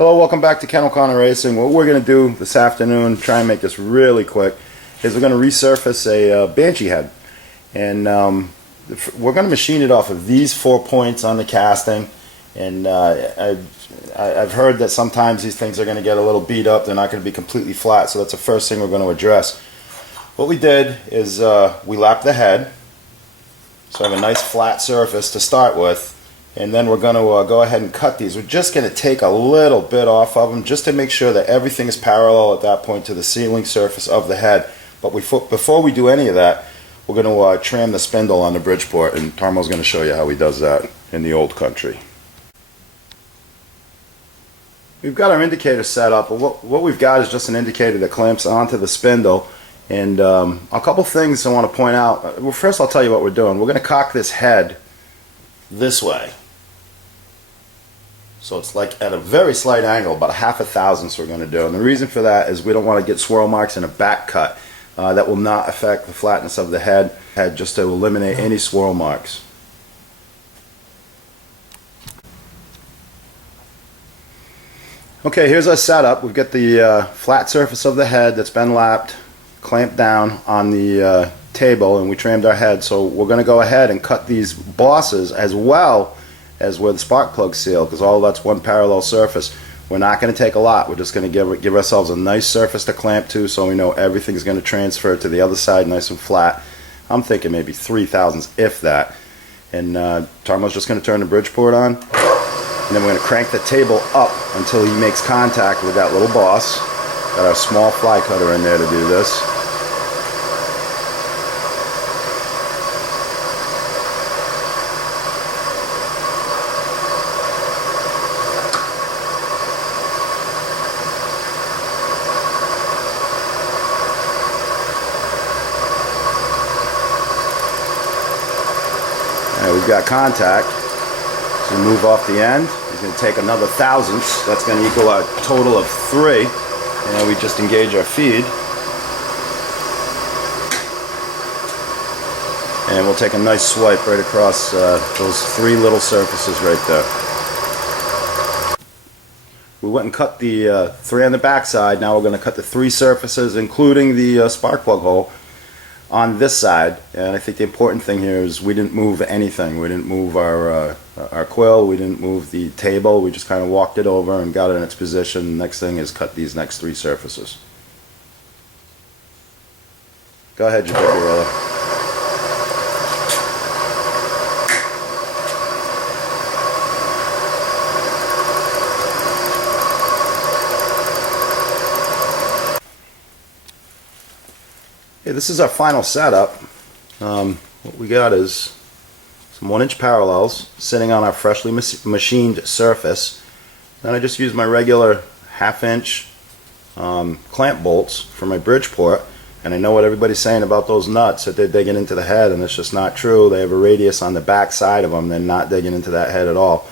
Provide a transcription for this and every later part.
Hello, welcome back to OConnor Racing. What we're going to do this afternoon, try and make this really quick, is we're going to resurface a Banshee head. And we're going to machine it off of these 4 points on the casting. And I've heard that sometimes these things are going to get a little beat up. They're not going to be completely flat, so that's the first thing we're going to address. What we did is we lapped the head, so I have a nice flat surface to start with. And then we're going to go ahead and cut these. We're just going to take a little bit off of them just to make sure that everything is parallel at that point to the ceiling surface of the head. But before we do any of that, we're going to trim the spindle on the Bridgeport, and Tarmo's going to show you how he does that in the old country. We've got our indicator set up, but what we've got is just an indicator that clamps onto the spindle. And a couple things I want to point out. Well, first I'll tell you what we're doing. We're going to cock this head this way. So it's like at a very slight angle, about a 1/2 thousandths we're going to do. And the reason for that is we don't want to get swirl marks in a back cut. That will not affect the flatness of the head, just to eliminate any swirl marks. Okay, here's our setup. We've got the flat surface of the head that's been lapped, clamped down on the table, and we trimmed our head. So we're going to go ahead and cut these bosses as well as where the spark plug's sealed, because all that's one parallel surface. We're not going to take a lot. We're just going to give ourselves a nice surface to clamp to, so we know everything's going to transfer to the other side nice and flat. I'm thinking maybe 3 thousandths, if that. And Tarmo's just going to turn the Bridgeport on, and then we're going to crank the table up until he makes contact with that little boss. Got our small fly cutter in there to do this. We've got contact, so we move off the end. He's going to take another thousandths. That's going to equal a total of 3, and then we just engage our feed, and we'll take a nice swipe right across those 3 little surfaces right there. We went and cut the 3 on the back side. Now we're going to cut the 3 surfaces, including the spark plug hole, on this side. And I think the important thing here is we didn't move anything. We didn't move our quill, we didn't move the table, we just kind of walked it over and got it in its position. Next thing is cut these next 3 surfaces. Go ahead, you big gorilla. Okay, this is our final setup. What we got is some 1-inch parallels sitting on our freshly machined surface. Then I just used my regular 1/2 inch clamp bolts for my Bridgeport. And I know what everybody's saying about those nuts, that they're digging into the head, and it's just not true. They have a radius on the back side of them. They're not digging into that head at all.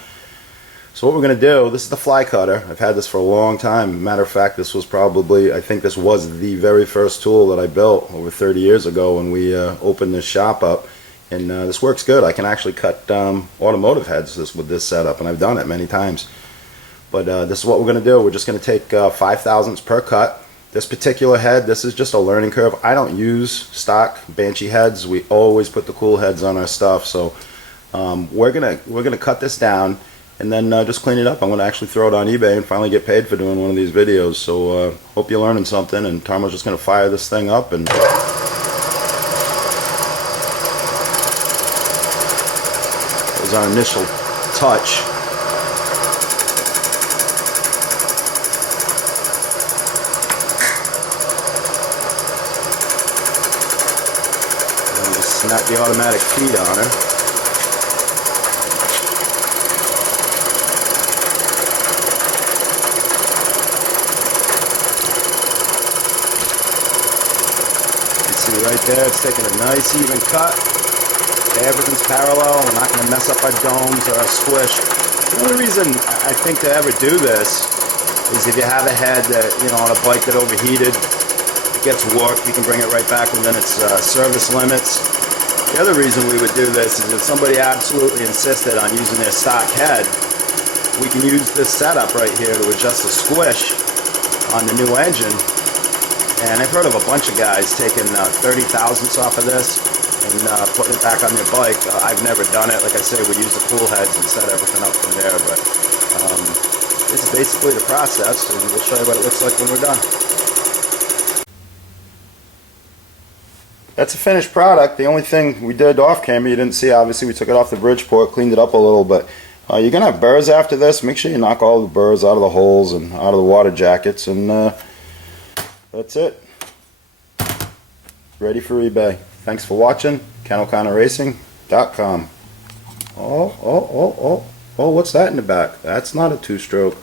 So what we're going to do, this is the fly cutter. I've had this for a long time. Matter of fact, this was probably, I think this was the very first tool that I built over 30 years ago when we opened this shop up. And this works good. I can actually cut automotive heads with this setup, and I've done it many times. But this is what we're going to do. We're just going to take 5 thousandths per cut. This particular head, this is just a learning curve. I don't use stock Banshee heads. We always put the cool heads on our stuff. So we're gonna cut this down, and then just clean it up. I'm going to actually throw it on eBay and finally get paid for doing one of these videos. So hope you're learning something, and Tarmo's just going to fire this thing up. And that was our initial touch. And just snap the automatic feed on her. Right there, it's taking a nice even cut. Everything's parallel. We're not going to mess up our domes or our squish. The only reason I think to ever do this is if you have a head that, on a bike that overheated, it gets warped, you can bring it right back within its service limits. The other reason we would do this is if somebody absolutely insisted on using their stock head, we can use this setup right here to adjust the squish on the new engine. And I've heard of a bunch of guys taking 30 thousandths off of this and putting it back on their bike. I've never done it. Like I say, we use the cool heads and set everything up from there. But it's basically the process, and we'll show you what it looks like when we're done. That's a finished product. The only thing we did off camera, you didn't see, obviously we took it off the Bridgeport, cleaned it up a little, but you're going to have burrs after this. Make sure you knock all the burrs out of the holes and out of the water jackets, and that's it. Ready for eBay. Thanks for watching. OConnorRacing.com. Oh, what's that in the back? That's not a two-stroke.